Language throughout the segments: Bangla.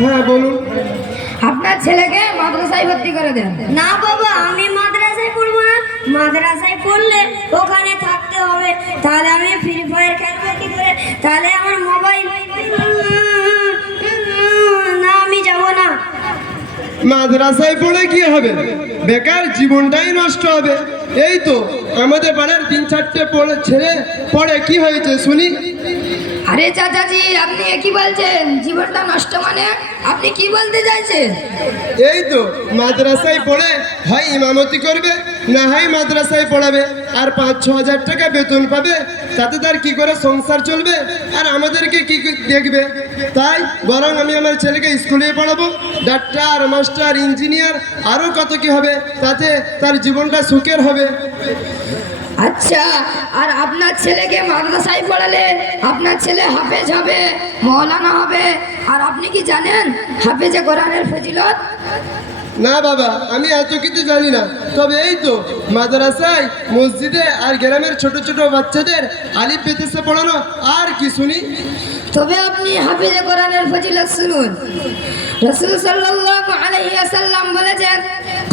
হ্যাঁ বলুন। আপনার ছেলেকে মাদ্রাসায় ভর্তি করে দেন। না বাবা আমি মাদ্রাসায় পড়ব না। মাদ্রাসায় পড়লে ওখানে থাকতে হবে। তাহলে আমি ফ্রি ফায়ার খেলব কি করে? তাহলে আমার মোবাইল না আমি যাব না। মাদ্রাসায় পড়ে কি হবে? বেকার জীবনটাই নষ্ট হবে। এই তো আমাদের পাড়ার তিন চারটে পড়ে ছেলে পড়ে। কি হয়েছে শুনি? আরে চাচাজি, আপনি কি বলছেন? জীবনটা নষ্ট মানে? আপনি কি বলতে চাইছেন? এই তো, মাদ্রাসায় পড়ে হয় ইমামতি করবে, না হয় মাদ্রাসায় পড়াবে। আর পাঁচ, ছ হাজার টাকা বেতন পাবে, তাতে তার কি করে সংসার চলবে? আর আমাদেরকে কি দেখবে? তাই বরং আমি আমার ছেলেকে স্কুলে পড়াবো, ডাক্তার, মাস্টার, ইঞ্জিনিয়ার আরও কত কি হবে, তাতে তার জীবনটা সুখের হবে। আচ্ছা আর আপনার ছেলেকে মাদ্রাসায় পড়ালে আপনার ছেলে হাফেজ হবে মৌলানা হবে আর আপনি কি জানেন হাফেজে কোরআনের ফজিলত? না বাবা আমি এত কিছু জানি না। তবে এই তো মাদ্রাসায় মসজিদে আর গ্রামের ছোট ছোট বাচ্চাদের আলিফ বেতেসে পড়ানো আর কি শুনি তবে আপনি হাফিজে কোরআনের ফজিলত শুনুন। রাসূল সাল্লাল্লাহু আলাইহি ওয়াসাল্লাম বলেছেন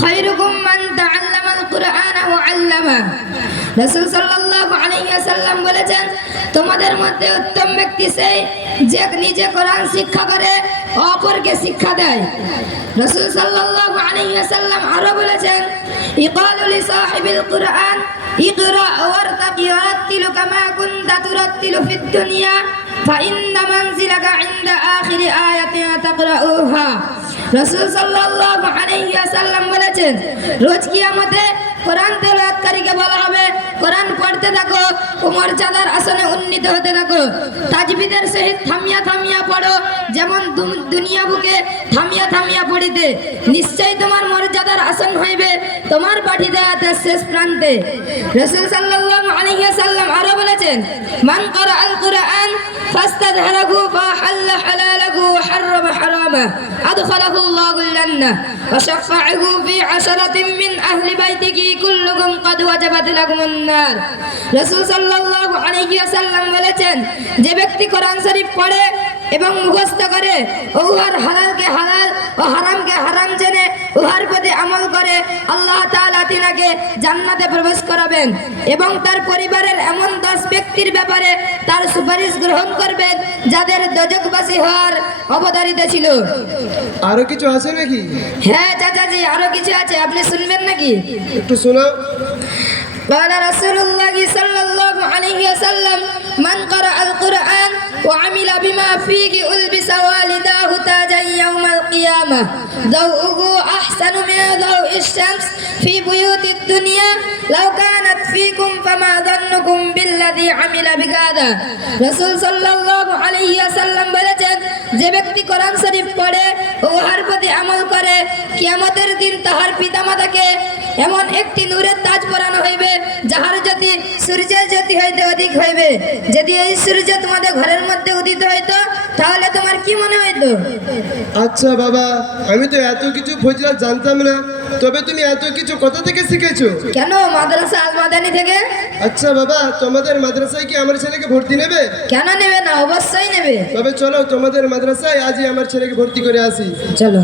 খায়রুকুম মান তাআল্লামাল কুরআন ওয়া আল্লামা রাসূল সাল্লাল্লাহু আলাইহি ওয়াসাল্লাম বলেছেন তোমাদের মধ্যে উত্তম ব্যক্তি সেই যে নিজে কোরআন শিক্ষা করে অপরকে শিক্ষা দেয় রাসূল সাল্লাল্লাহু আলাইহি ওয়াসাল্লাম আরো বলেছেন ইকালু লি সাহিবিল কুরআন ইকরা ওয়ারতাকি ওয়ারাত্তিলু কামা কুনতা তুরাত্তিলু ফিদ দুনিয়া فإن منزلك عند آخر آية تقرأوها রসুল সাল্লাল্লাহু আলাইহি ওয়াসাল্লাম বলেছেন রোজ কিয়ামতে কোরআন তেলাওয়াতকারীকে বলা হবে হতে থাকো ও মর্যাদার আসনে উন্নীত হতে থাকো। তাজবিদের সহিত থামিয়া থামিয়া পড়ো, যেমন দুনিয়া বুকে থামিয়া থামিয়া পড়িতে। নিশ্চয়ই তোমার মর্যাদার আসন হইবে, তোমার পাঠি দেয়াতে শেষ প্রান্তে। রসুল সাল্লাম আলহিয়া সাল্লাম আরও বলেছেন, মান করা আল কুরআন ফাস্তাদ হারাগু বা حرامه أدخله الله الجنة وشفعه في عشرة من أهل بيته كلكم قد وجبت لكم النار رسول صلى الله عليه وسلم বলেছেন যে ব্যক্তি কোরআন শরীফ পড়ে এবং মুখস্থ করে ও উহার হালালকে হালাল উহার প্রতি আমল করে আল্লাহ তাআলা তিনাকে জান্নাতে প্রবেশ করাবেন এবং তার পরিবারের এমন দশ ব্যক্তির ব্যাপারে তার সুপারিশ গ্রহণ করবেন যাদের দজকবাসী হওয়ার অবধারিত ছিল আরো কিছু আছে নাকি হ্যাঁ চাচাজি আরো কিছু আছে আপনি শুনবেন নাকি একটু শোনাও قال رسول الله صلى الله عليه وسلم من قرأ القرآن وعمل بما فيه ألبس والداه تاجا يوم القيامة ضوءه أحسن من ضوء الشمس في بيوت الدنيا لو كانت فيكم فما ظنكم بالذي عمل بهذا رسول صلى الله عليه وسلم বলেছেন যে ব্যক্তি কোরআন শরীফ পড়ে ও উহার প্রতি আমল করে কিয়ামতের দিন তাহার পিতামাতাকে এমন একটি নূরের তাজ পরানো হইবে যাহার যদি সূর্যের জ্যোতি হইতে অধিক হইবে। যদি এই সূর্য তোমাদের ঘরের মধ্যে উদিত হইতো তাহলে তোমার কি মনে হইতো? আচ্ছা বাবা আমি তো এত কিছু ফজিলত জানতাম না। তবে তুমি এত কিছু কোথা থেকে শিখেছো? কেন? মাদ্রাসা আলমাদানি থেকে? আচ্ছা বাবা তোমাদের মাদ্রাসায় কি আমার ছেলেকে ভর্তি নেবে? কেন নেবে না? অবশ্যই নেবে। তবে চলো তোমাদের মাদ্রাসায় আজই আমার ছেলেকে ভর্তি করে আসি। চলো।